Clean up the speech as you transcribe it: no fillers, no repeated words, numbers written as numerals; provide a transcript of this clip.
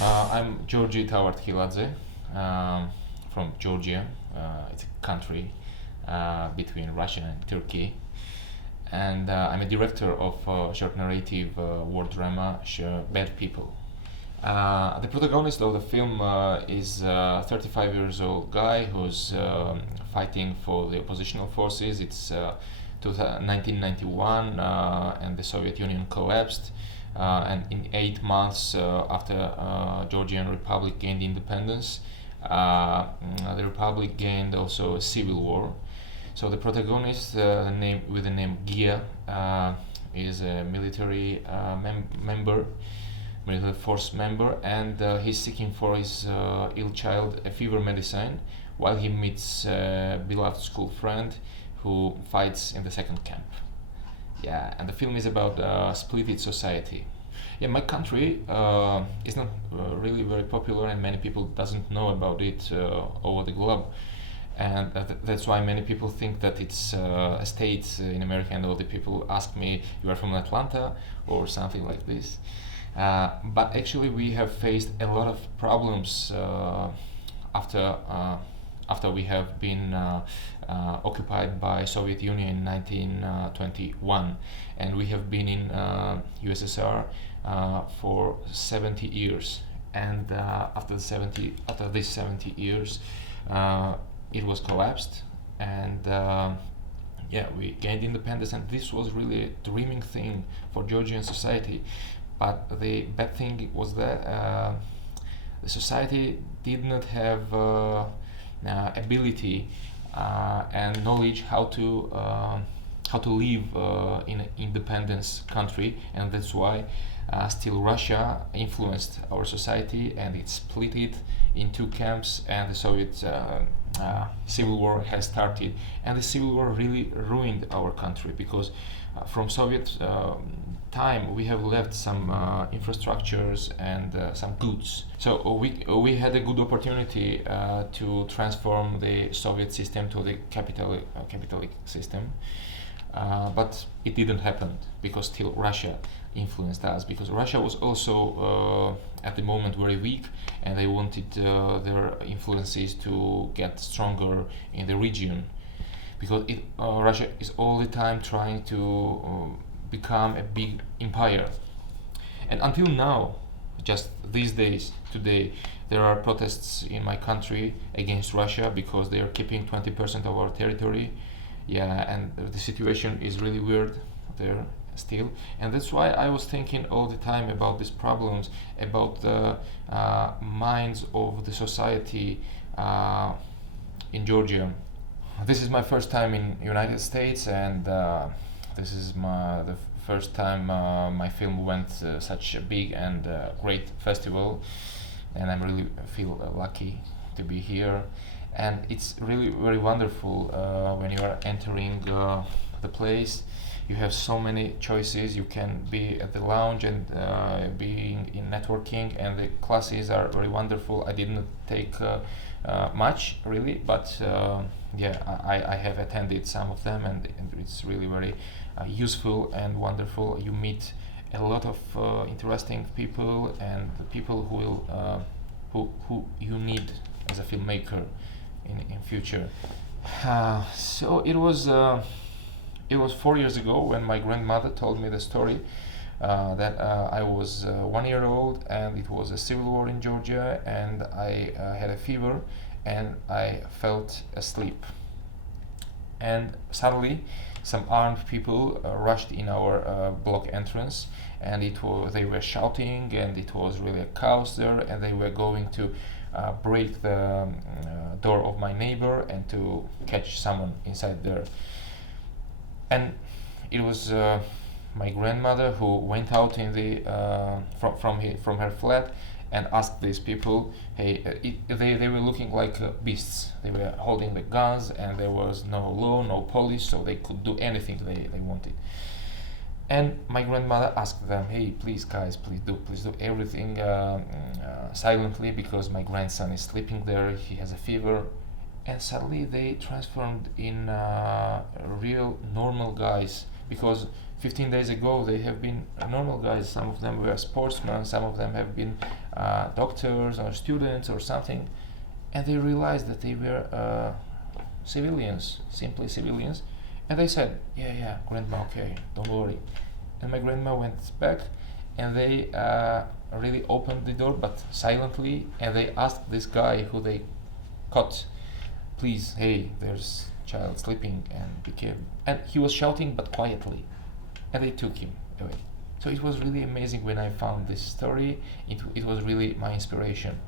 I'm Giorgi Tavartkiladze from Georgia. It's a country between Russia and Turkey. And I'm a director of short narrative war drama Bad People. The protagonist of the film is a 35 years old guy who's fighting for the oppositional forces. It's 1991 and the Soviet Union collapsed. And in 8 months after Georgian Republic gained independence, the Republic gained also a civil war. So the protagonist, with the name Gia, is a military member, military force member, and he's seeking for his ill child a fever medicine, while he meets a beloved school friend who fights in the second camp. Yeah, and the film is about splitted society. Yeah, my country is not really very popular, and many people doesn't know about it over the globe, and that's why many people think that it's a state in America, and all the people ask me, "You are from Atlanta," or something like this. But actually, we have faced a lot of problems after after we have been occupied by Soviet Union in 1921, and we have been in USSR for 70 years. And after these 70 years, it was collapsed, and yeah, we gained independence, and this was really a dreaming thing for Georgian society. But the bad thing was that the society did not have ability and knowledge how to live in an independence country, and that's why still Russia influenced our society, and it split it in two camps, and the Soviet civil war has started, and the civil war really ruined our country, because from Soviet time we have left some infrastructures and some goods. So we had a good opportunity to transform the Soviet system to the capitalistic system, but it didn't happen, because still Russia influenced us, because Russia was also at the moment very weak, and they wanted their influences to get stronger in the region, because Russia is all the time trying to become a big empire. And until now, just these days, today, there are protests in my country against Russia because they are keeping 20% of our territory. Yeah, and the situation is really weird there still, and that's why I was thinking all the time about these problems, about the minds of the society in Georgia. This is my first time in United States, and this is the first time my film went such a big and great festival, and I really feel lucky to be here. And it's really very wonderful when you are entering the place. You have so many choices. You can be at the lounge and being in networking, and the classes are very wonderful. I didn't take much really, but yeah, I have attended some of them, and it's really very useful and wonderful. You meet a lot of interesting people, and the people who will who you need as a filmmaker in future. So it was 4 years ago when my grandmother told me the story that I was 1 year old, and it was a civil war in Georgia, and I had a fever, and I felt asleep. And suddenly, some armed people rushed in our block entrance, and they were shouting, and it was really a chaos there, and they were going to break the door of my neighbor and to catch someone inside there. And it was my grandmother who went out in the from her flat and asked these people, hey, they were looking like beasts. They were holding the guns, and there was no law, no police, so they could do anything they wanted. And my grandmother asked them, hey, please guys, please do everything silently, because my grandson is sleeping there, he has a fever. And suddenly they transformed in real normal guys, because 15 days ago they have been normal guys. Some of them were sportsmen, some of them have been doctors or students or something, and they realized that they were civilians, simply civilians, and they said, yeah, grandma, okay, don't worry. And my grandma went back, and they really opened the door, but silently, and they asked this guy who they caught, please, hey, there's child sleeping, and he was shouting but quietly, and they took him away. So it was really amazing when I found this story. It was really my inspiration.